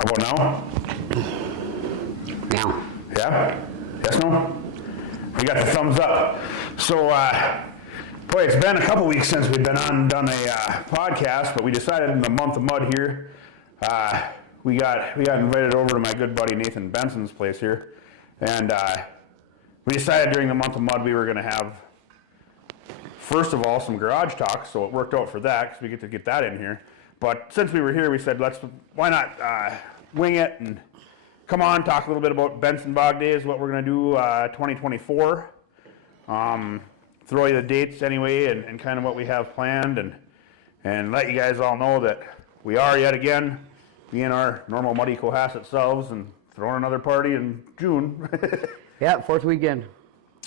How about now? Now. Yeah? Yes, no? We got the thumbs up. So, boy, it's been a couple weeks since we've been done a podcast, but we decided in the month of mud here, we got invited over to my good buddy Nate Benson's place here, and we decided during the month of mud we were going to have, first of all, some garage talk, so it worked out for that because we get to get that in here. But since we were here, we said, why not wing it and come on, talk a little bit about Benson Bog Days, what we're going to do 2024. Throw you the dates anyway and kind of what we have planned and let you guys all know that we are yet again being our normal Muddy Cohasset selves and throwing another party in June. Yeah, fourth weekend.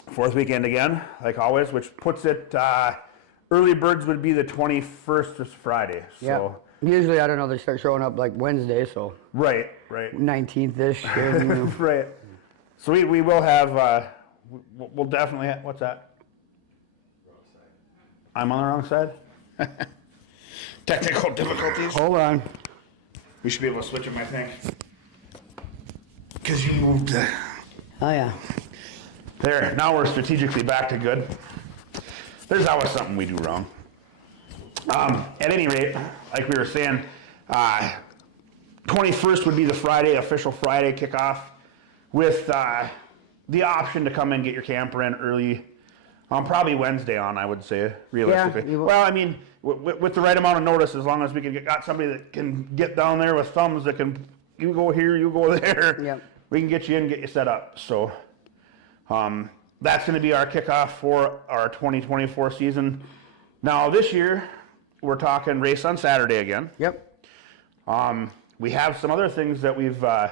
Fourth weekend again, like always, which puts it, early birds would be the 21st is Friday. So. Yeah. Usually, I don't know, they start showing up like Wednesday, so. Right. 19th-ish. Right. So we will have, we'll definitely have, what's that? I'm on the wrong side? Technical difficulties. Hold on. We should be able to switch them, I think. Because you moved. Oh, yeah. There, now we're strategically back to good. There's always something we do wrong. At any rate, like we were saying, 21st would be the Friday, official Friday kickoff, with the option to come in and get your camper in early. Probably Wednesday on, I would say, realistically. Yeah, well, I mean, with the right amount of notice, as long as we can got somebody that can get down there with thumbs that can, you go here, you go there. Yep. We can get you in, get you set up. So that's going to be our kickoff for our 2024 season. Now, this year, we're talking race on Saturday again. Yep. We have some other things that we're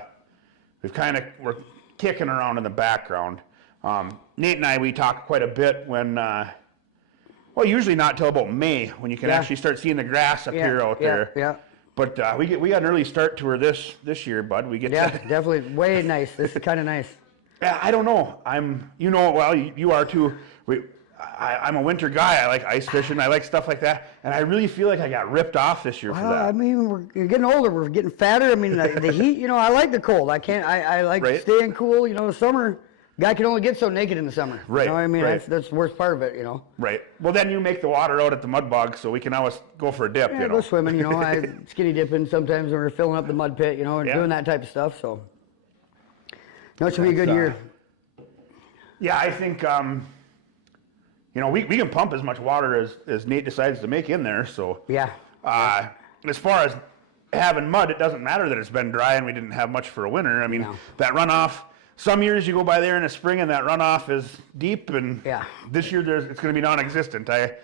kicking around in the background. Nate and I, we talk quite a bit when, usually not till about May when you can actually start seeing the grass appear out there. Yeah. But we got an early start tour this year, bud. We get definitely way nice. This is kind of nice. Yeah, I don't know. You are too. I'm a winter guy. I like ice fishing. I like stuff like that. And I really feel like I got ripped off this year for that. I mean, we're getting older. We're getting fatter. I mean, the heat. I like the cold. I like staying cool. The summer. Guy can only get so naked in the summer. Right. I mean, right. that's the worst part of it. Right. Well, then you make the water out at the mud bog, so we can always go for a dip. Yeah, go swimming. I skinny dipping sometimes when we're filling up the mud pit. And doing that type of stuff. So, it should be a good year. Yeah, I think. We can pump as much water as Nate decides to make in there. So. Yeah. As far as having mud, it doesn't matter that it's been dry and we didn't have much for a winter. I mean, that runoff. Some years you go by there in the spring and that runoff is deep, and this year it's going to be non-existent. The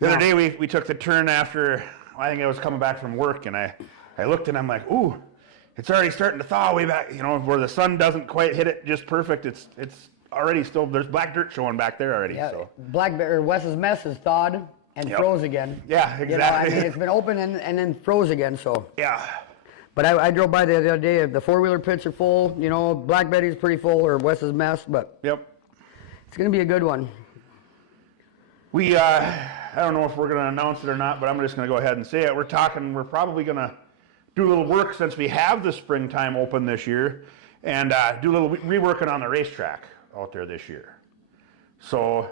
other day we took the turn after, I think I was coming back from work, and I looked and I'm like, ooh, it's already starting to thaw way back, where the sun doesn't quite hit it just perfect. It's already still, there's black dirt showing back there already. Yeah, so. Wes's mess is thawed and froze again. Yeah, exactly. It's been open and then froze again, so. Yeah. But I drove by the other day. The four-wheeler pits are full. Black Betty's pretty full, or Wes's mess. But it's going to be a good one. We, I don't know if we're going to announce it or not, but I'm just going to go ahead and say it. We're probably going to do a little work since we have the springtime open this year, and do a little reworking on the racetrack out there this year. So,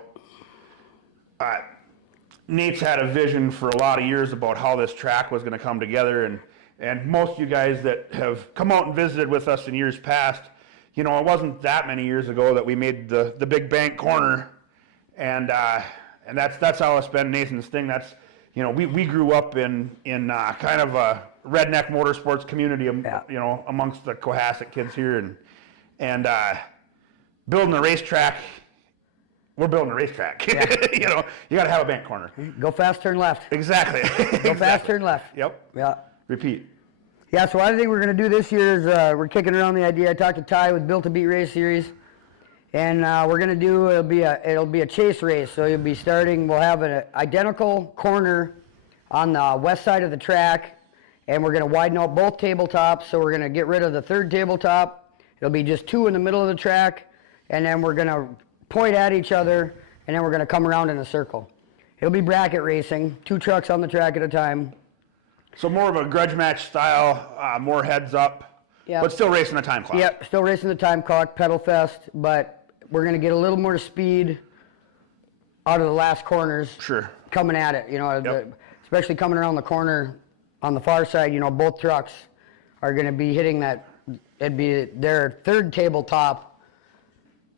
Nate's had a vision for a lot of years about how this track was going to come together, and most of you guys that have come out and visited with us in years past, it wasn't that many years ago that we made the big bank corner, and that's how it's been Nathan's thing. That's, we grew up in kind of a redneck motorsports community, amongst the Cohasset kids here, and building a racetrack. We're building a racetrack. Yeah. You got to have a bank corner. Go fast, turn left. Exactly. Go fast, turn left. Yep. Yeah. Repeat. Yeah, so what I think we're going to do this year is we're kicking around the idea. I talked to Ty with Built to Beat Race Series, and we're going to do, it'll be a chase race. So you'll be starting, we'll have an identical corner on the west side of the track, and we're going to widen out both tabletops. So we're going to get rid of the third tabletop. It'll be just two in the middle of the track, and then we're going to point at each other, and then we're going to come around in a circle. It'll be bracket racing, 2 trucks on the track at a time. So more of a grudge match style, more heads up. Yeah. But still racing the time clock. Yep, still racing the time clock, pedal fest, but we're going to get a little more speed out of the last corners. Sure. Coming at it, especially coming around the corner on the far side, both trucks are going to be hitting that. It'd be their third tabletop.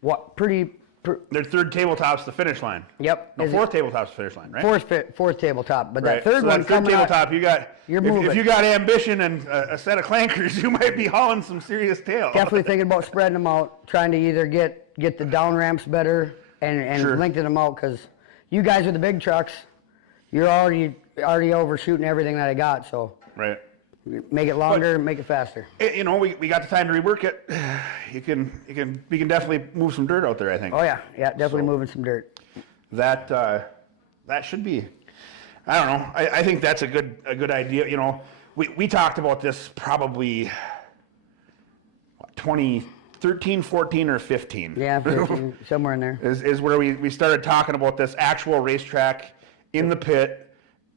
Their third tabletop's the finish line. Yep. No, fourth tabletop's the finish line, right? Fourth tabletop, but Right. that third so one that third coming tabletop, out, you got. you're If moving. you got ambition and a set of clankers, you might be hauling some serious tail. Definitely thinking about spreading them out, trying to either get the down ramps better and Sure. lengthen them out, because you guys with the big trucks, you're already overshooting everything that I got, so Right. make it longer, make it faster. We got the time to rework it. We can definitely move some dirt out there, I think. Oh yeah, definitely moving some dirt. That should be. I don't know. I think that's a good idea. We talked about this probably 2013, 14, or 15. Yeah, 15, somewhere in there. Is where we started talking about this actual racetrack in the pit.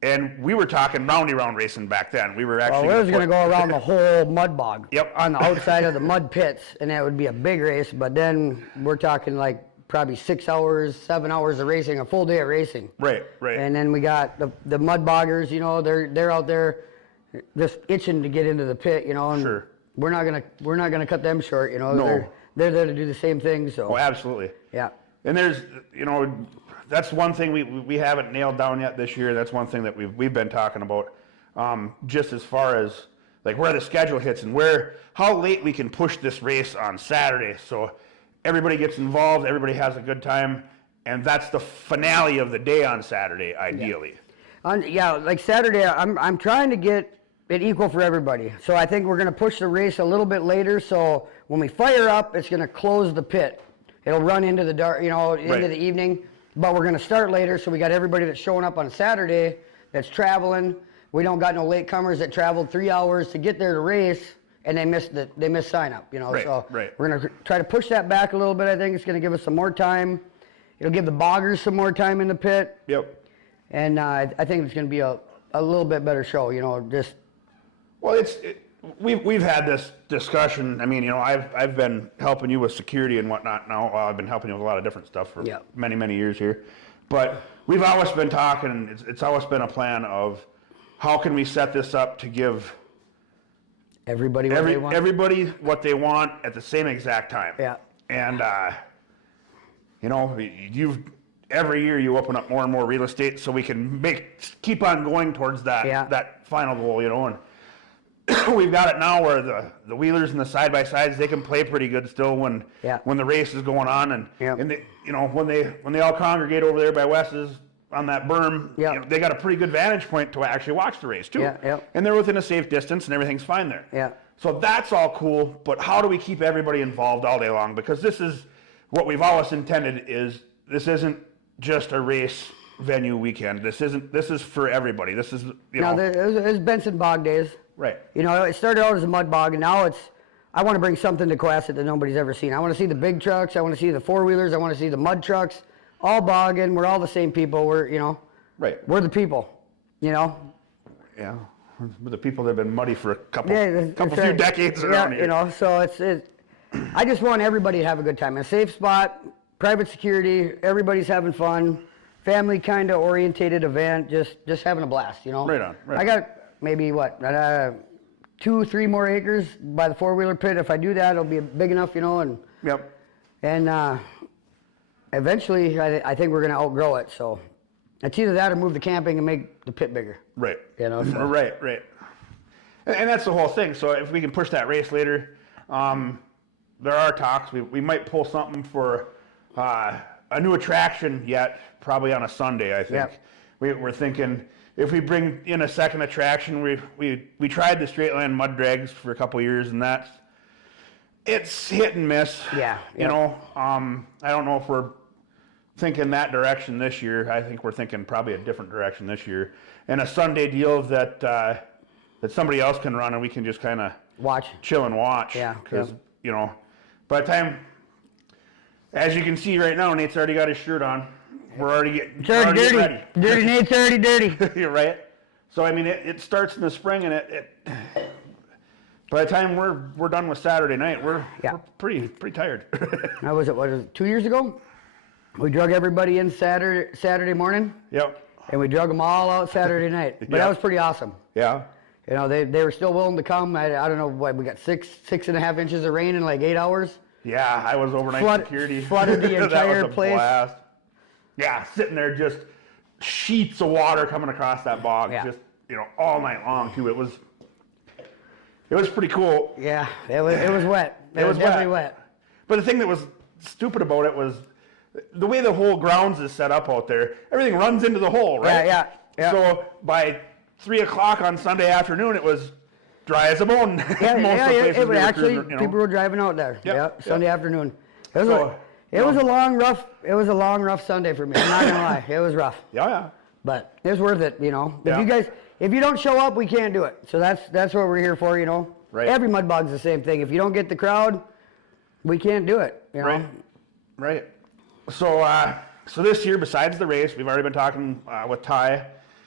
And we were talking roundy round racing back then. We were actually. Well, we was going to go around the whole mud bog. Yep. On the outside of the mud pits, and that would be a big race. But then we're talking like probably 6 hours, 7 hours of racing, a full day of racing. Right. And then we got the mud boggers. They're out there just itching to get into the pit. And Sure. we're not gonna cut them short. No. They're there to do the same thing. So. Oh, absolutely. Yeah. And there's, that's one thing we haven't nailed down yet this year. That's one thing that we've been talking about, just as far as like where the schedule hits and how late we can push this race on Saturday, so everybody gets involved, everybody has a good time, and that's the finale of the day on Saturday, ideally. Like Saturday, I'm trying to get it equal for everybody. So I think we're going to push the race a little bit later. So when we fire up, it's going to close the pit. It'll run into the dark, into the evening. But we're going to start later, so we got everybody that's showing up on Saturday that's traveling. We don't got no latecomers that traveled 3 hours to get there to race, and they missed sign up. Right, so right. we're going to try to push that back a little bit. I think it's going to give us some more time. It'll give the boggers some more time in the pit. Yep. And I think it's going to be a little bit better show. Well, we've had this discussion. I mean, I've been helping you with security and whatnot now. Well, I've been helping you with a lot of different stuff for many, many years here. But we've always been talking, and it's always been a plan of how can we set this up to give everybody what they want at the same exact time. Yeah. And, every year you open up more and more real estate so we can keep on going towards that final goal, and we've got it now where the wheelers and the side-by-sides, they can play pretty good still when the race is going on, and they, when they all congregate over there by Wes's on that berm, they got a pretty good vantage point to actually watch the race too. And they're within a safe distance and everything's fine there. So that's all cool, but how do we keep everybody involved all day long? Because this is what we've always intended this isn't just a race venue weekend. This is for everybody. This is, Now, it was Benson Bog days. Right. It started out as a mud bog, and now I want to bring something to Cohasset that nobody's ever seen. I want to see the big trucks. I want to see the four-wheelers. I want to see the mud trucks. All bogging. We're all the same people. Right. We're the people, Yeah. We're the people that have been muddy for a couple few right. decades around here. So I just want everybody to have a good time. A safe spot, private security, everybody's having fun, family kind of orientated event, just having a blast, Right on. I got maybe 2-3 more acres by the four-wheeler pit. If I do that, it'll be big enough, and Yep. and eventually I think we're going to outgrow it. So it's either that or move the camping and make the pit bigger. Right. So. Right. And that's the whole thing. So if we can push that race later, there are talks. We might pull something for a new attraction yet, probably on a Sunday, I think. Yep. We're thinking if we bring in a second attraction, we tried the straight line mud drags for a couple years, and it's hit and miss. Yeah. I don't know if we're thinking that direction this year. I think we're thinking probably a different direction this year, and a Sunday deal that somebody else can run and we can just kind of chill and watch. Yeah. Because by the time, as you can see right now, Nate's already got his shirt on. We're already getting ready. Dirty Nate's already dirty. You're right. So I mean, it starts in the spring, and by by the time we're done with Saturday night, we're pretty tired. What was it, 2 years ago? We drug everybody in Saturday morning. Yep. And we drug them all out Saturday night. But that was pretty awesome. Yeah. You know, they were still willing to come. I don't know what, we got 6.5 inches of rain in like 8 hours. Yeah, I was overnight security. Flooded the entire that was a place. Blast. Yeah, sitting there, just sheets of water coming across that bog, just all night long too. It was pretty cool. Yeah, it was wet. It was definitely wet. But the thing that was stupid about it was the way the whole grounds is set up out there. Everything runs into the hole, right? Yeah. So by 3 o'clock on Sunday afternoon, it was dry as a bone. It was actually people were driving out there. Sunday afternoon. It was a long, rough Sunday for me. I'm not gonna lie, it was rough. Yeah. But it was worth it, If you don't show up, we can't do it. So that's what we're here for, Right. Every mud bog's the same thing. If you don't get the crowd, we can't do it. Right. So this year, besides the race, we've already been talking with Ty.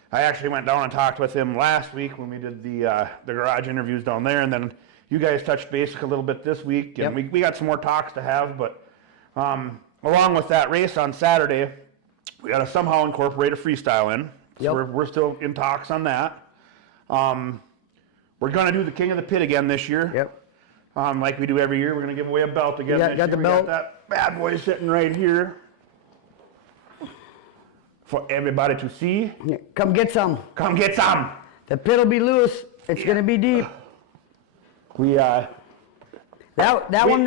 I actually went down and talked with him last week when we did the garage interviews down there, and then you guys touched base a little bit this week, and we got some more talks to have. But along with that race on Saturday, we got to somehow incorporate a freestyle in. So we're still in talks on that. We're going to do the King of the Pit again this year. Like we do every year. We're going to give away a belt again. Got the belt. We got that bad boy sitting right here for everybody to see. Come get some. The pit'll be loose. It's going to be deep. That one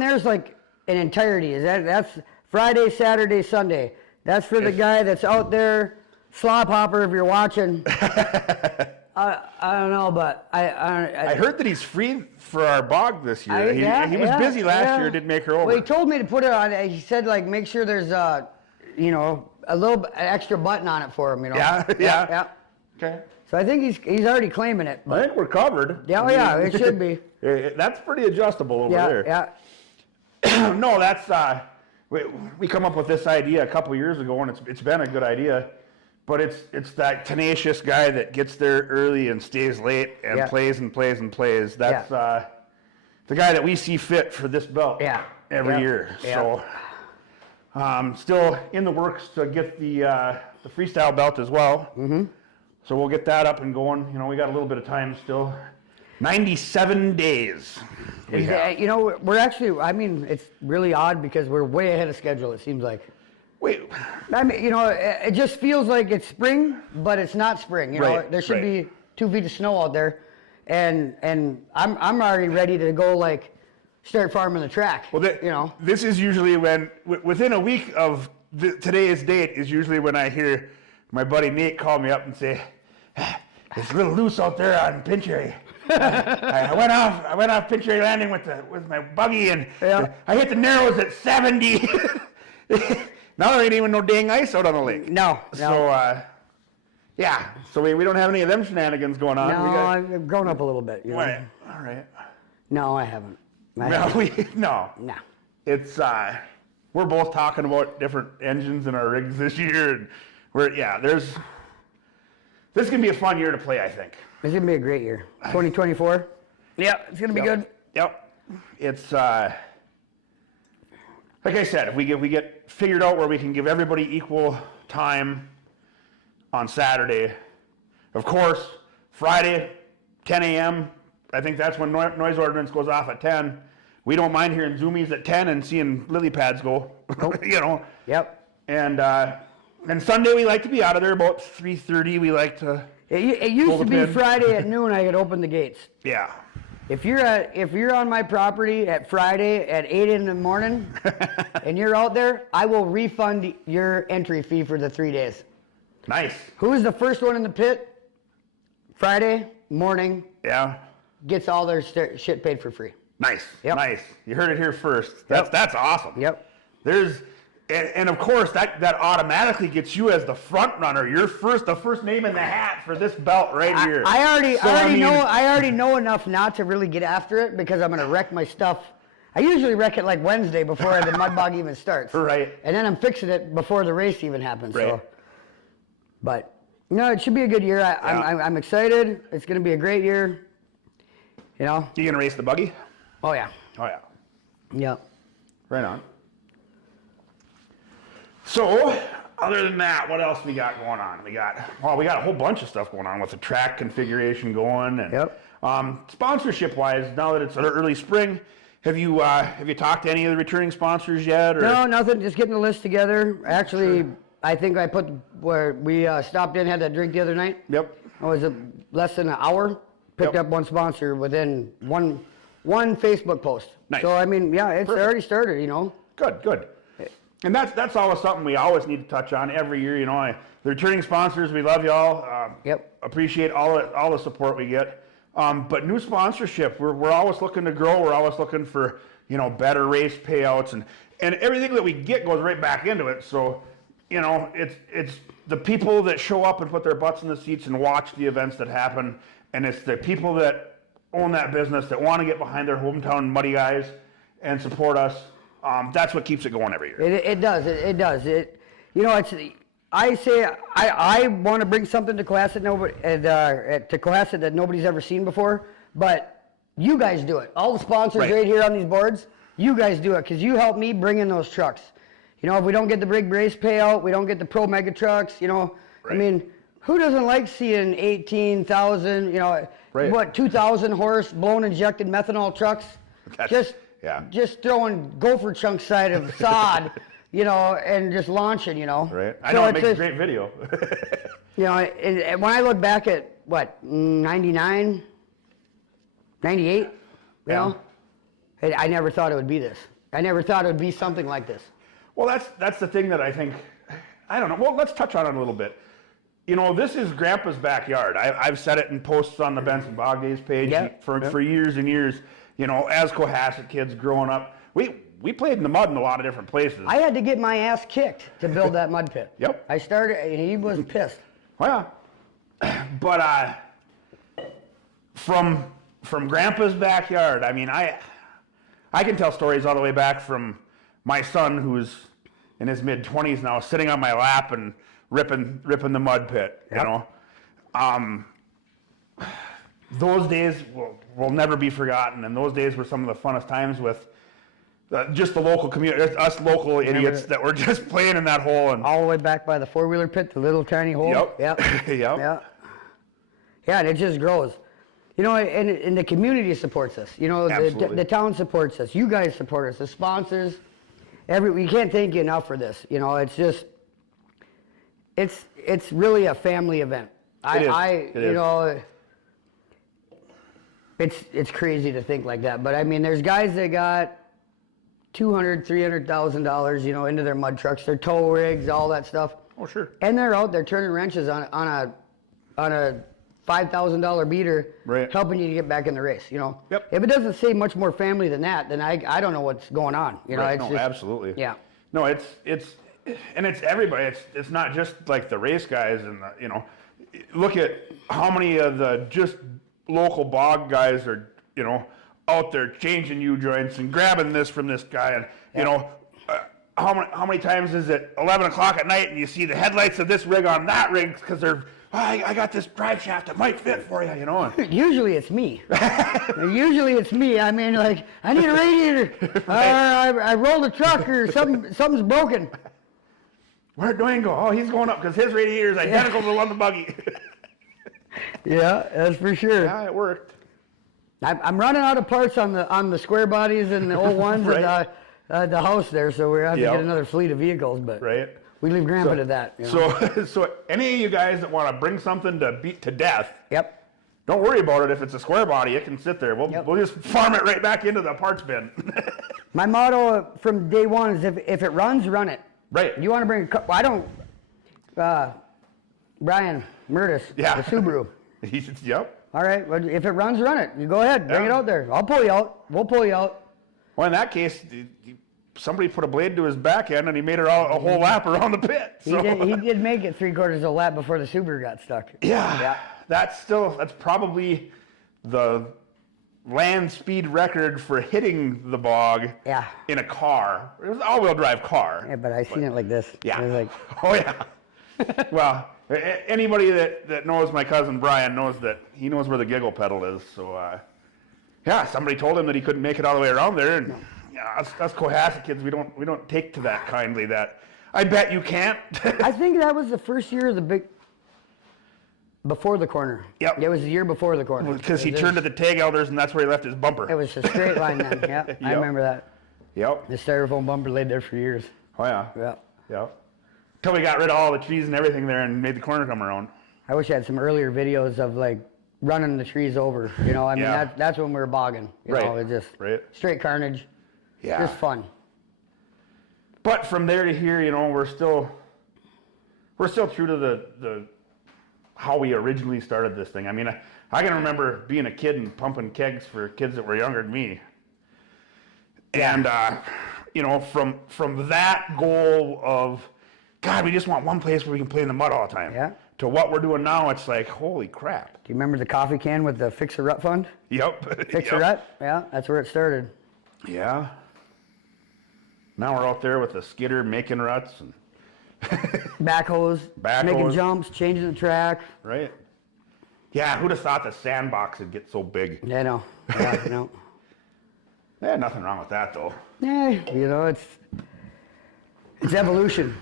there's like an entirety. That's Friday, Saturday, Sunday. That's for the guy that's out there, slop hopper. If you're watching. I don't know, but I heard that he's free for our bog this year. He was busy last year, didn't make her over. Well, he told me to put it on. He said make sure there's a little extra button on it for him. Yeah. Okay. So I think he's already claiming it. I think we're covered. Yeah, it should be. That's pretty adjustable over there. Yeah. No, that's we come up with this idea a couple years ago, and it's been a good idea. But it's that tenacious guy that gets there early and stays late and plays and plays and plays. That's the guy that we see fit for this belt every year. So still in the works to get the freestyle belt as well. Mm-hmm. So we'll get that up and going. We got a little bit of time still. 97 days. We're actually, it's really odd because we're way ahead of schedule, it seems like. Wait. It just feels like it's spring, but it's not spring. There should be 2 feet of snow out there, and I'm already ready to go start farming the track. Well, this is usually when within a week of today's date is usually when I hear my buddy Nate call me up and say, "It's a little loose out there on Pincherry." I went off Pincherry Landing with my buggy, and I hit the Narrows at 70. Now there ain't even no dang ice out on the lake. No. So, so we don't have any of them shenanigans going on. No, I've grown up a little bit. Right. All right. No, I haven't. No. It's, we're both talking about different engines in our rigs this year. And this is going to be a fun year to play, I think. It's going to be a great year. 2024? Yeah, it's going to be good. Yep. It's, like I said, if we get figured out where we can give everybody equal time on Saturday, of course, Friday, 10 a.m., I think that's when noise ordinance goes off at 10. We don't mind hearing zoomies at 10 and seeing lily pads go, Yep. And Sunday we like to be out of there about 3:30. We like to. It used to be Friday at noon I could open the gates. Yeah. If you're on my property at Friday at 8 in the morning and you're out there, I will refund your entry fee for the 3 days. Nice. Who's the first one in the pit? Friday morning. Yeah. Gets all their shit paid for free. Nice. Yep. Nice. You heard it here first. That's awesome. Yep. And of course that automatically gets you as the front runner. You're the first name in the hat for this belt right here. I already know enough not to really get after it because I'm gonna wreck my stuff. I usually wreck it like Wednesday before the mud bog even starts. Right. And then I'm fixing it before the race even happens. Right. So, but it should be a good year. I'm excited. It's gonna be a great year. You know? You gonna race the buggy? Oh yeah. Oh yeah. Yep. Right on. So, other than that, what else we got going on? We got a whole bunch of stuff going on with the track configuration going, and Yep. Sponsorship-wise, now that it's early spring, have you talked to any of the returning sponsors yet? Or? No, nothing. Just getting the list together. Actually, I think I put where we stopped in, had that drink the other night. Yep. It was less than an hour. Picked up one sponsor within one Facebook post. Nice. So I mean, yeah, it's already started. You know. Good. And that's always something we always need to touch on every year. You know, the returning sponsors, we love y'all. Yep. Appreciate all the support we get. But new sponsorship, we're always looking to grow. We're always looking for, you know, better race payouts, and everything that we get goes right back into it. So, you know, it's the people that show up and put their butts in the seats and watch the events that happen, and it's the people that own that business that want to get behind their hometown Muddy guys and support us. That's what keeps it going every year. It does. It does. You know, I say I want to bring something to Cohasset that nobody's ever seen before, but you guys do it. All the sponsors right here on these boards, you guys do it because you help me bring in those trucks. You know, if we don't get the big race payout, we don't get the pro mega trucks. You know, right. I mean, who doesn't like seeing 18,000? You know, what 2,000 horse blown injected methanol trucks? Just throwing gopher chunk side of sod. You know, and just launching, you know. Right. I know, it makes a great video. You know, and when I look back at, 99, 98, you know, I never thought it would be this. I never thought it would be something like this. Well, that's the thing that I think, I don't know. Well, let's touch on it a little bit. You know, this is Grandpa's backyard. I've said it in posts on the Benson Bog Days page for years and years. You know, as Cohasset kids growing up, we played in the mud in a lot of different places. I had to get my ass kicked to build that mud pit. Yep. I started, and he was pissed. Well, but from Grandpa's backyard, I mean, I can tell stories all the way back from my son, who's in his mid-20s now, sitting on my lap and ripping the mud pit. You know, those days will never be forgotten, and those days were some of the funnest times with. Just the local community, us local idiots that were just playing in that hole. And all the way back by the four-wheeler pit, the little tiny hole. Yep. Yeah, and it just grows. You know, and the community supports us. You know, the town supports us. You guys support us. The sponsors. We can't thank you enough for this. You know, it's just, it's really a family event. It is. You know, it's crazy to think like that. But I mean, there's guys that got $200,000, $300,000, you know, into their mud trucks, their tow rigs, all that stuff. Oh, sure. And they're out there turning wrenches on a $5,000 beater, helping you to get back in the race. You know. Yep. If it doesn't say much more family than that, then I don't know what's going on. You know. Right. Absolutely. Yeah. No, it's everybody. It's not just like the race guys and the, you know, look at how many of the just local bog guys are, you know, out there changing U-joints and grabbing this from this guy, and you know, how many times is it 11 o'clock at night and you see the headlights of this rig on that rig because they're, I got this drive shaft that might fit for you, you know. Usually it's me. I mean, like, I need a radiator. I rolled a truck or something's broken. Where'd Dwayne go? Oh, he's going up because his radiator is identical to the one in the buggy. Yeah, that's for sure. Yeah, it worked. I'm running out of parts on the square bodies and the old ones at the house there, so we're going to have to get another fleet of vehicles. But we leave Grandpa to that. You know? So any of you guys that want to bring something to beat to death, don't worry about it. If it's a square body, it can sit there. We'll just farm it right back into the parts bin. My motto from day one is if it runs, run it. Right. You want to bring I don't. Brian Murtis, the Subaru. Yep. All right, well, if it runs, run it. You go ahead, bring it out there. I'll pull you out. We'll pull you out. Well, in that case, somebody put a blade to his back end and he made it a whole lap around the pit. So. He did make it 3/4 of a lap before the Subaru got stuck. Yeah. That's probably the land speed record for hitting the bog in a car. It was an all-wheel drive car. Yeah, but I seen it like this. Yeah. It was like, oh, yeah. Well, anybody that knows my cousin Brian knows that he knows where the giggle pedal is. So Yeah, somebody told him that he couldn't make it all the way around there, and yeah, us Cohasset kids, we don't take to that kindly. That I bet you can't. I think that was the first year of the big. Before the corner. Yep. It was the year before the corner. Because he turned to the tag elders, and that's where he left his bumper. It was a straight line then. Yeah, Yep. I remember that. Yep. The styrofoam bumper laid there for years. Oh yeah. Yeah. Yep. Till we got rid of all the trees and everything there and made the corner come around. I wish I had some earlier videos of like running the trees over. You know, I mean Yeah. that's when we were bogging. You know, it just straight carnage. Yeah. Just fun. But from there to here, you know, we're still true to the how we originally started this thing. I mean, I can remember being a kid and pumping kegs for kids that were younger than me. And, you know, from that goal of, God, we just want one place where we can play in the mud all the time. Yeah. To what we're doing now, it's like, holy crap. Do you remember the coffee can with the Fix a Rut fund? Yep. Fix a Rut? Yeah, that's where it started. Yeah. Now we're out there with the skidder making ruts and Backhoes, making jumps, changing the track. Right. Yeah, who'd have thought the sandbox would get so big? Yeah, I know. Yeah, you know. Yeah, nothing wrong with that though. Yeah, you know, it's evolution.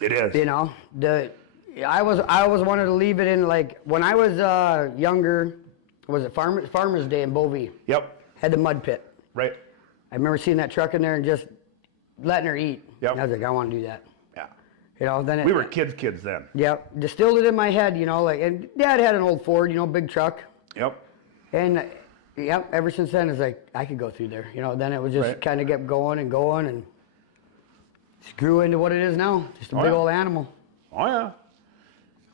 It is. You know, I always wanted to leave it in, like when I was younger. Was it Farmer's Day in Bovee? Yep. Had the mud pit. Right. I remember seeing that truck in there and just letting her eat. Yep. And I was like, I want to do that. Yeah. You know, then We were kids then. Yeah, distilled it in my head. You know, like, and Dad had an old Ford. You know, big truck. Yep. And yep, ever since then it's like I could go through there. You know, then it was just kind of kept going and going and just grew into what it is now. Just a big old animal. Oh yeah.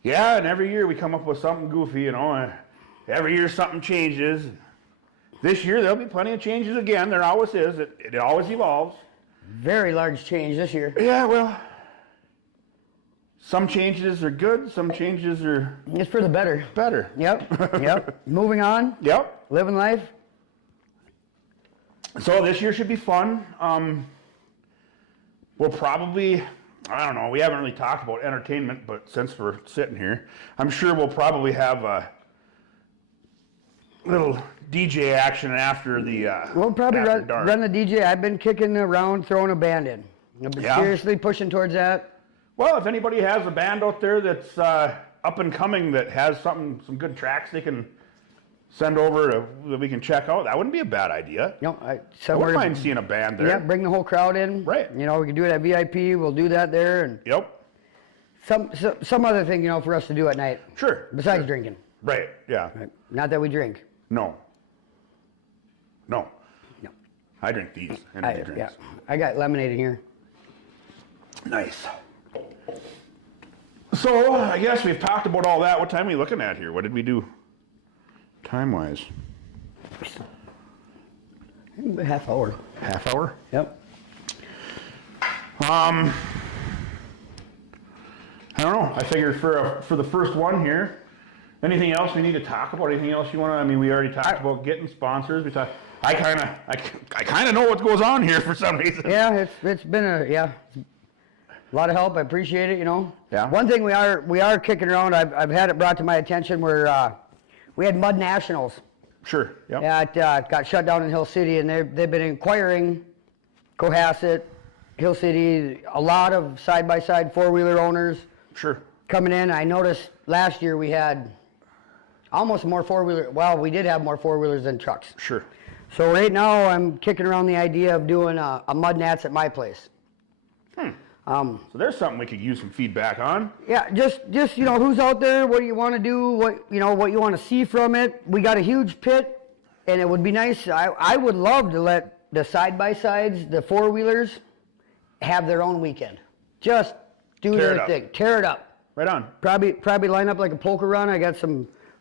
Yeah, and every year we come up with something goofy, you know. Every year something changes. This year there'll be plenty of changes again. There always is. It always evolves. Very large change this year. Yeah, well, some changes are good. Some changes are It's for the better. better. Yep. Yep. Moving on. Yep. Living life. So this year should be fun. We'll probably, I don't know, we haven't really talked about entertainment, but since we're sitting here, I'm sure we'll probably have a little DJ action after the We'll probably after run, dark. run the DJ. I've been kicking around, throwing a band in. I've been seriously pushing towards that. Well, if anybody has a band out there that's up and coming that has some good tracks they can send over that we can check out, that wouldn't be a bad idea. You know, I wouldn't mind seeing a band there. Yeah, bring the whole crowd in. Right. You know, we can do it at VIP. We'll do that there, and Yep. some other thing, you know, for us to do at night. Sure. Besides drinking. Right. Yeah. Right. Not that we drink. No. No. I drink these. Energy drinks. Yeah. I got lemonade in here. Nice. So I guess we've talked about all that. What time are we looking at here? What did we do time-wise? A half hour. Half hour? Yep. I don't know. I figured for the first one here, anything else we need to talk about? Anything else you want to? I mean, we already talked about getting sponsors. We talked. I kind of know what goes on here for some reason. Yeah, it's been a lot of help. I appreciate it. You know. Yeah. One thing we are kicking around. I've had it brought to my attention where we had Mud Nationals. Sure. Yep. Yeah, it got shut down in Hill City, and they've been inquiring Cohasset, Hill City, a lot of side-by-side four-wheeler owners. Sure. Coming in. I noticed last year we had almost more four-wheeler. Well, we did have more four-wheelers than trucks. Sure. So right now I'm kicking around the idea of doing a Mud Nats at my place. So there's something we could use some feedback on. Yeah, just you know, who's out there, what do you want to do, what you want to see from it. We got a huge pit, and it would be nice. I would love to let the side-by-sides, the four-wheelers, have their own weekend. Just do their thing. Tear it up. Right on. Probably line up like a polka run. I got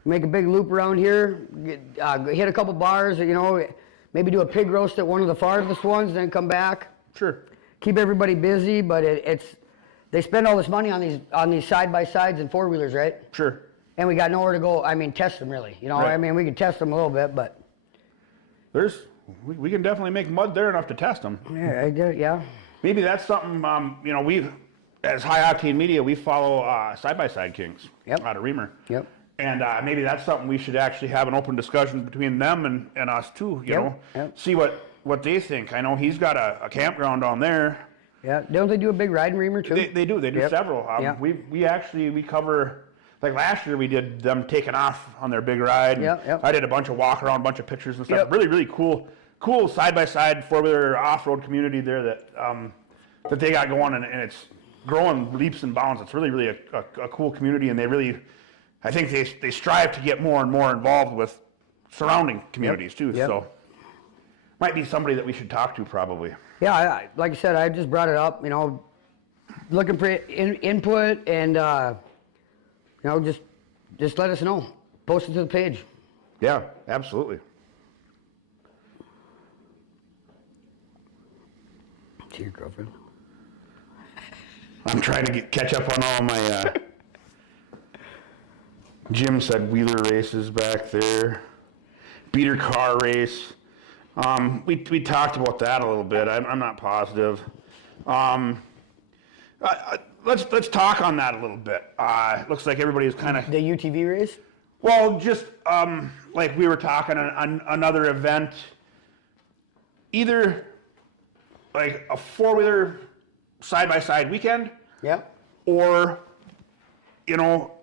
make a big loop around here, hit a couple bars, you know, maybe do a pig roast at one of the farthest ones, then come back. Sure. Keep everybody busy, but they spend all this money on these side-by-sides and four-wheelers, right? Sure. And we got nowhere to go. I mean, test them really. You know, Right. I mean, we could test them a little bit, but We can definitely make mud there enough to test them. yeah. Maybe that's something, you know, as High Octane Media, we follow Side by Side Kings Yep. out of Reamer. Yep. And maybe that's something we should actually have an open discussion between them and us too, you know? Yep. See what they think. I know he's got a campground down there. Yeah, don't they do a big riding reamer too? They do several. We cover, like last year we did them taking off on their big ride. I did a bunch of walk around, a bunch of pictures and stuff. Really, really cool side-by-side four-wheeler off-road community there that they got going, and it's growing leaps and bounds. It's really, really a cool community, and I think they strive to get more and more involved with surrounding communities too. So might be somebody that we should talk to probably. Yeah, like I said, I just brought it up, you know, looking for input, and you know, just let us know. Post it to the page. Yeah, absolutely. To your girlfriend. I'm trying to catch up on all my. Jim said wheeler races back there, beater car race. We talked about that a little bit. I'm not positive. Let's talk on that a little bit. Looks like everybody's kind of the UTV race. Well, just like we were talking on another event, either like a four-wheeler side-by-side weekend. Yeah. Or, you know.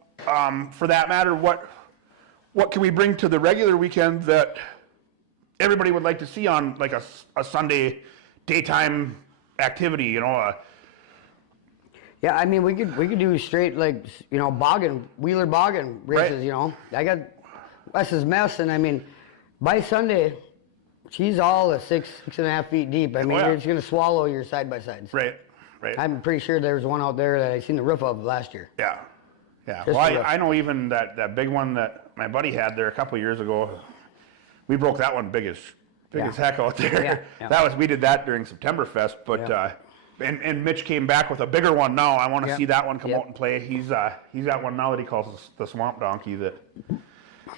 For that matter, what can we bring to the regular weekend that everybody would like to see on like a Sunday daytime activity, you know? Yeah, I mean we could do straight like, you know, wheeler boggin races, right. You know. I got Wes's mess, and I mean by Sunday she's all at 6.5 feet deep. I mean it's gonna swallow your side by sides. Right. I'm pretty sure there's one out there that I seen the roof of last year. Yeah. Well, I know even that big one that my buddy had there a couple of years ago, we broke that one big as heck out there. Yeah. We did that during Septemberfest, but and Mitch came back with a bigger one now. I want to see that one come out and play. He's got one now that he calls the Swamp Donkey.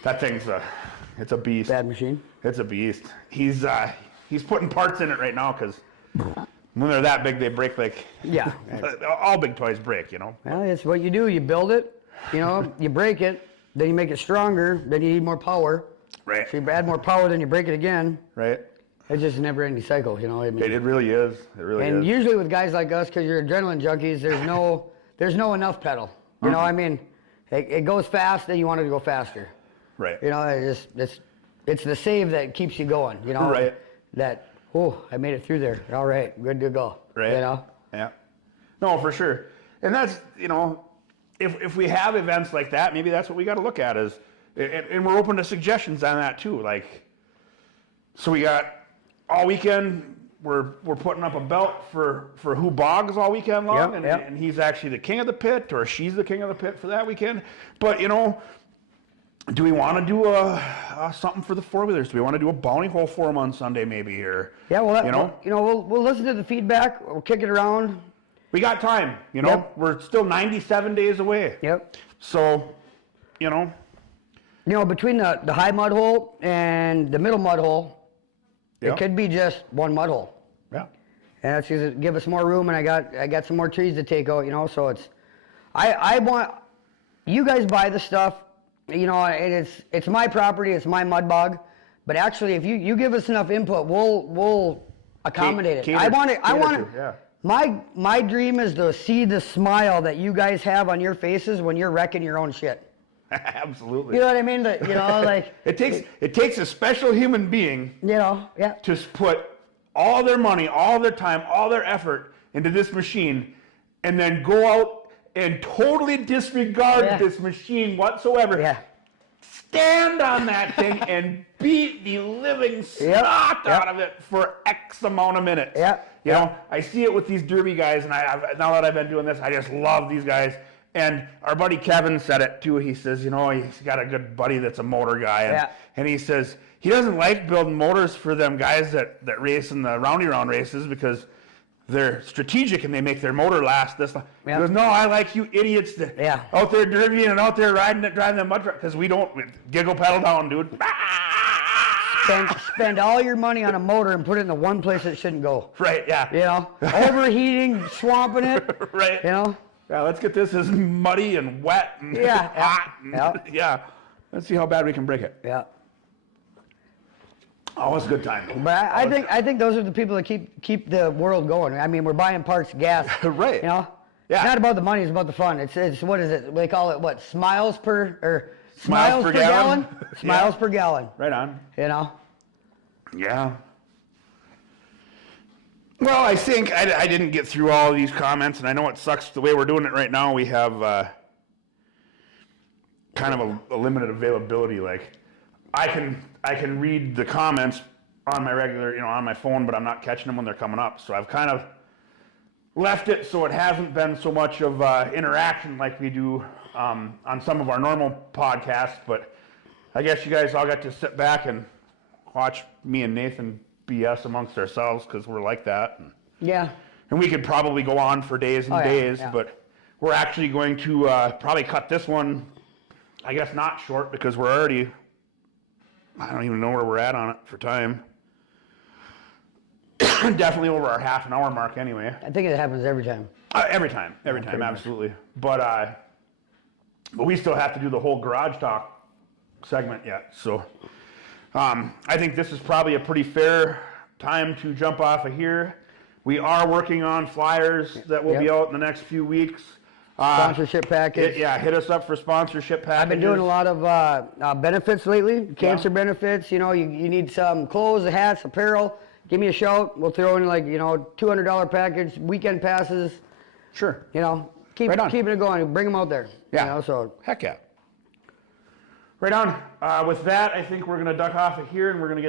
That thing's it's a beast. Bad machine. It's a beast. He's putting parts in it right now because when they're that big, they break like all big toys break, you know. Well, it's what you do. You build it. You know, you break it, then you make it stronger, then you need more power. Right. So you add more power, then you break it again. Right. It's just a never-ending cycle, you know. I mean, it really is. It really is. And usually with guys like us, because you're adrenaline junkies, there's no enough pedal. You know, I mean, it goes fast, then you want it to go faster. Right. You know, it's the save that keeps you going. You know. Right. I made it through there. All right, good to go. Right. You know. Yeah. No, for sure. And that's, you know, if we have events like that, maybe that's what we got to look at and we're open to suggestions on that too. Like, so we got all weekend, we're putting up a belt for who bogs all weekend long, and he's actually the king of the pit, or she's the king of the pit for that weekend. But, you know, do we want to do something for the four-wheelers? Do we want to do a bounty hole for them on Sunday maybe? Or, we'll listen to the feedback. We'll kick it around. We got time, you know. We're still 97 days away. Yep. So, you know. You know, between the high mud hole and the middle mud hole, it could be just one mud hole. Yeah. And that's going to give us more room, and I got some more trees to take out, you know. So I want you guys buy the stuff, you know, and it's my property, it's my mud bog. But actually, if you give us enough input, we'll accommodate it. I want it. Yeah. My dream is to see the smile that you guys have on your faces when you're wrecking your own shit. Absolutely. You know what I mean? You know, like it takes a special human being, you know, to put all their money, all their time, all their effort into this machine, and then go out and totally disregard this machine whatsoever. Yeah. Stand on that thing and beat the living snot out of it for X amount of minutes. You know, I see it with these derby guys, and now that I've been doing this, I just love these guys. And our buddy Kevin said it too. He says, you know, he's got a good buddy that's a motor guy, and he says he doesn't like building motors for them guys that race in the roundy round races because they're strategic and they make their motor last this long. He goes, no, I like you idiots that out there derbying and out there driving the mud truck, because we giggle pedal down, dude. Spend all your money on a motor and put it in the one place it shouldn't go. Right, yeah. You know, overheating, swamping it. Right. You know. Yeah, let's get this as muddy and wet and hot. And, yeah. Let's see how bad we can break it. Yeah. Oh, it's a good time. But I think those are the people that keep the world going. I mean, we're buying parts, gas. Right. You know? Yeah. It's not about the money, it's about the fun. It's what is it? They call it what? Smiles per gallon? Smiles per gallon. Right on. You know? Yeah. Well, I think I didn't get through all of these comments, and I know it sucks the way we're doing it right now. We have kind of a limited availability. Like, I can read the comments on my regular, on my phone, but I'm not catching them when they're coming up. So I've kind of left it so it hasn't been so much of interaction like we do on some of our normal podcasts. But I guess you guys all got to sit back and watch me and Nathan BS amongst ourselves because we're like that. Yeah. And we could probably go on for days and days, but we're actually going to probably cut this one, I guess not short, because we're already, I don't even know where we're at on it for time. Definitely over our half an hour mark anyway. I think it happens every time. Every time, absolutely. But we still have to do the whole garage talk segment yet, so I think this is probably a pretty fair time to jump off of here. We are working on flyers that will be out in the next few weeks. Sponsorship package. Hit us up for sponsorship packages. I've been doing a lot of benefits lately, cancer benefits. You need some clothes, hats, apparel. Give me a shout. We'll throw in like, $200 package, weekend passes. Sure. Keep it going. Bring them out there. Yeah. So heck yeah. Right on. With that, I think we're going to duck off of here and we're going to get